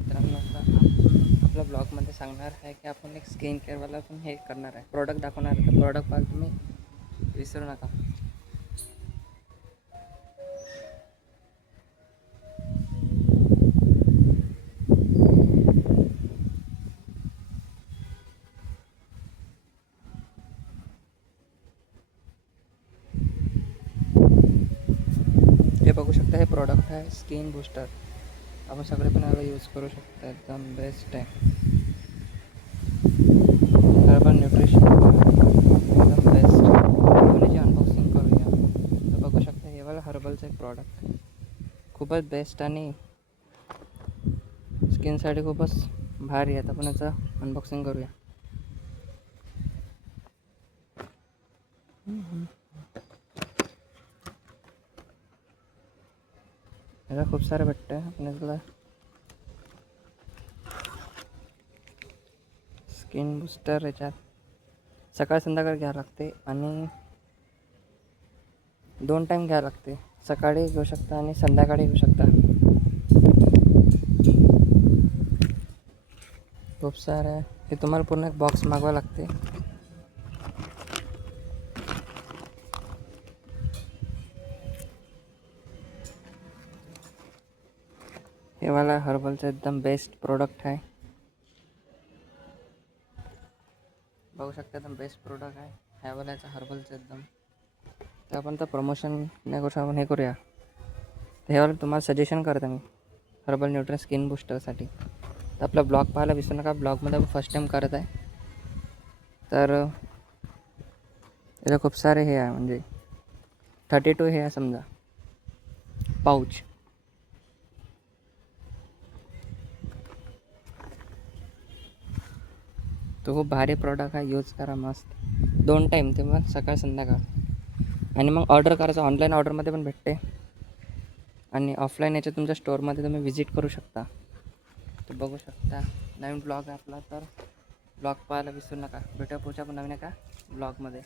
मित्रांनो, आता आपल्या ब्लॉगमध्ये सांगणार आहे की आपण एक स्किन केअरवाला पण हे करणार आहे, प्रोडक्ट दाखवणार आहे. तर प्रोडक्ट पाहिजे तुम्ही विसरू नका. हे बघू शकता, हे प्रोडक्ट आहे स्किन बूस्टर. आपण सगळे पण याला यूज करू शकता. एकदम बेस्ट आहे. हर्बल न्यूट्रिशन एकदम बेस्ट. आपण याची अनबॉक्सिंग करूया. तर बघू शकता, हे वाला हर्बलचं एक प्रॉडक्ट खूपच बेस्ट आणि स्किनसाठी खूपच भारी आहे. आपण याचं अनबॉक्सिंग करूया. याला खूप सारं भेटतं आहे. आपण याला स्किन बूस्टर याच्यात सकाळ संध्याकाळ घ्यावं लागते आणि 2 टाईम घ्यावं लागते. सकाळी घेऊ शकता आणि संध्याकाळी घेऊ शकता. खूप सारं आहे. हे तुम्हाला पूर्ण एक बॉक्स मागवावं लागते. हे वाला हर्बलचं एकदम बेस्ट प्रोडक्ट आहे. बघू शकता, एकदम बेस्ट प्रोडक्ट आहे ह्या वाल्याचं हर्बलचं एकदम. तर आपण तर प्रमोशन नाही करू शकतो, आपण हे करूया. तर हे वाला तुम्हाला सजेशन करतो मी हर्बल न्यूट्रन स्किन बूस्टरसाठी. तर आपला ब्लॉग पाहायला विसरू नका. ब्लॉगमध्ये आपण फर्स्ट टाईम करत आहे. तर याला खूप सारे हे आहे, म्हणजे 32 हे आहे समजा पाऊच. तो खूप भारी प्रॉडक्ट आहे. यूज करा मस्त. 2 टाईम, ते मग सकाळ संध्याकाळ. आणि मग ऑर्डर करायचं. ऑनलाईन ऑर्डरमध्ये पण भेटते आणि ऑफलाईन याच्या तुमच्या स्टोअरमध्ये तुम्ही विजिट करू शकता. तर बघू शकता, नवीन ब्लॉग आहे आपला. तर ब्लॉग पाहायला विसरू नका. भेटूया पुढच्या पण नवीन एका ब्लॉगमध्ये.